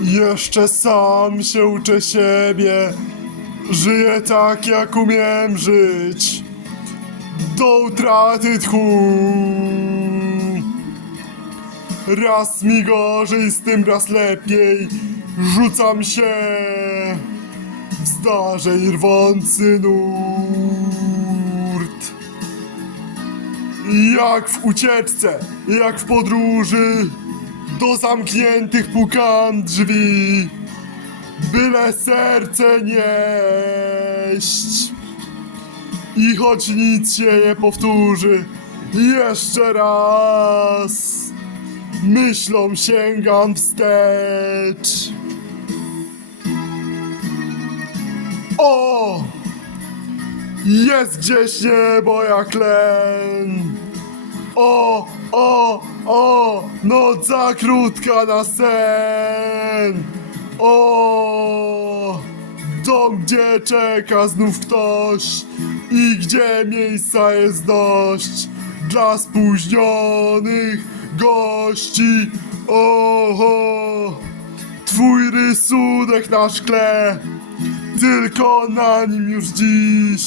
Jeszcze sam się uczę siebie. Żyję tak, jak umiem żyć. Do utraty tchu. Raz mi gorzej, z tym raz lepiej. Rzucam się w zdarzeń rwący nurt. Jak w ucieczce, jak w podróży, do zamkniętych pukam drzwi, byle serce nieść. I choć nic się nie powtórzy, jeszcze raz myślą sięgam wstecz. O! Jest gdzieś niebo jak len. O, o, o, noc za krótka na sen. O, dom, gdzie czeka znów ktoś i gdzie miejsca jest dość dla spóźnionych gości. Oho, twój rysunek na szkle, tylko na nim już dziś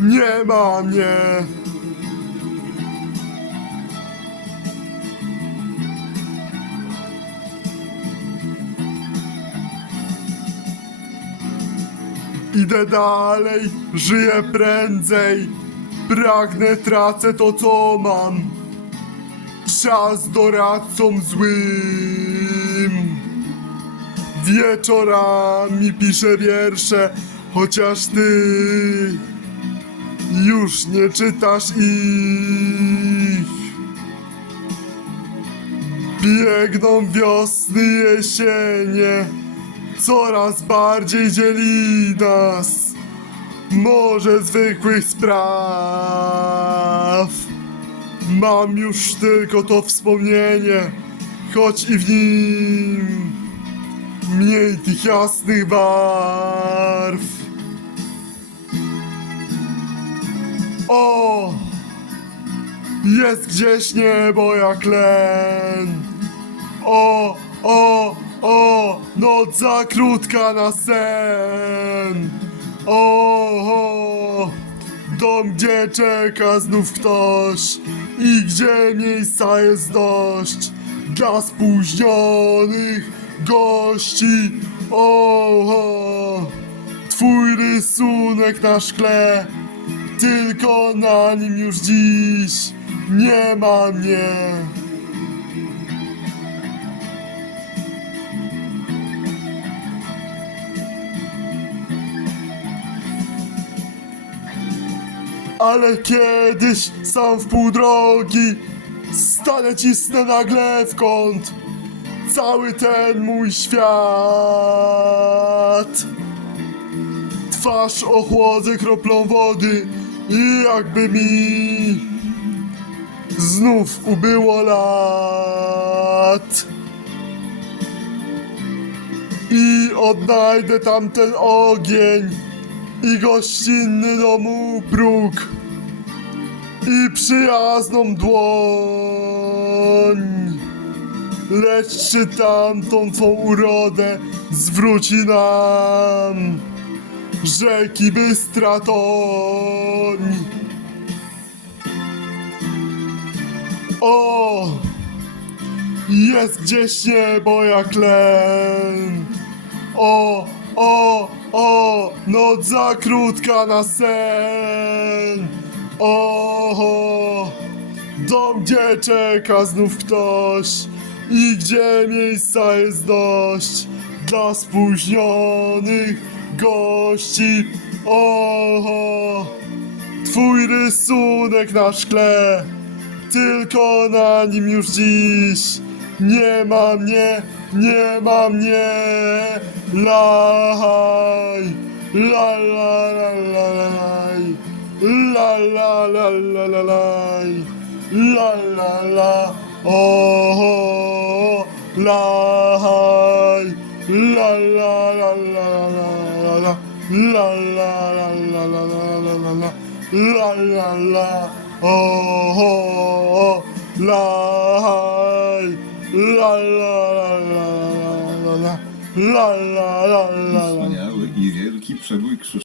nie ma mnie. Idę dalej, żyję prędzej. Pragnę, tracę to, co mam. Czas doradcom złym. Wieczorami piszę wiersze, chociaż ty już nie czytasz ich. Biegną wiosny, jesienie, coraz bardziej dzieli nas. Może zwykłych spraw. Mam już tylko to wspomnienie, choć i w nim mniej tych jasnych barw. O! Jest gdzieś niebo jak len. O, o, o, noc za krótka na sen. O, o, dom, gdzie czeka znów ktoś i gdzie miejsca jest dość dla spóźnionych gości. O, o, twój rysunek na szkle, tylko na nim już dziś nie ma mnie. Ale kiedyś sam w pół drogi stanę cisnę nagle w kąt cały ten mój świat. Twarz ochłodzę kroplą wody i jakby mi znów ubyło lat. I odnajdę tamten ogień i gościnny domu próg i przyjazną dłoń. Lecz czy tamtą twą urodę zwróci nam rzeki bystra toń? O! Jest gdzieś niebo jak len. O, o, o, noc za krótka na sen. O, dom, gdzie czeka znów ktoś? I gdzie miejsca jest dość dla spóźnionych gości. O, twój rysunek na szkle, tylko na nim już dziś nie ma mnie, nie ma mnie. Laj, la la la la la laj. la la la la la laj. la la la o laj. la la la la la la la la la la la la la la la la la la oh laj. La la la la la la la La la la la. Wspaniały i wielki przebój Krzysztofa.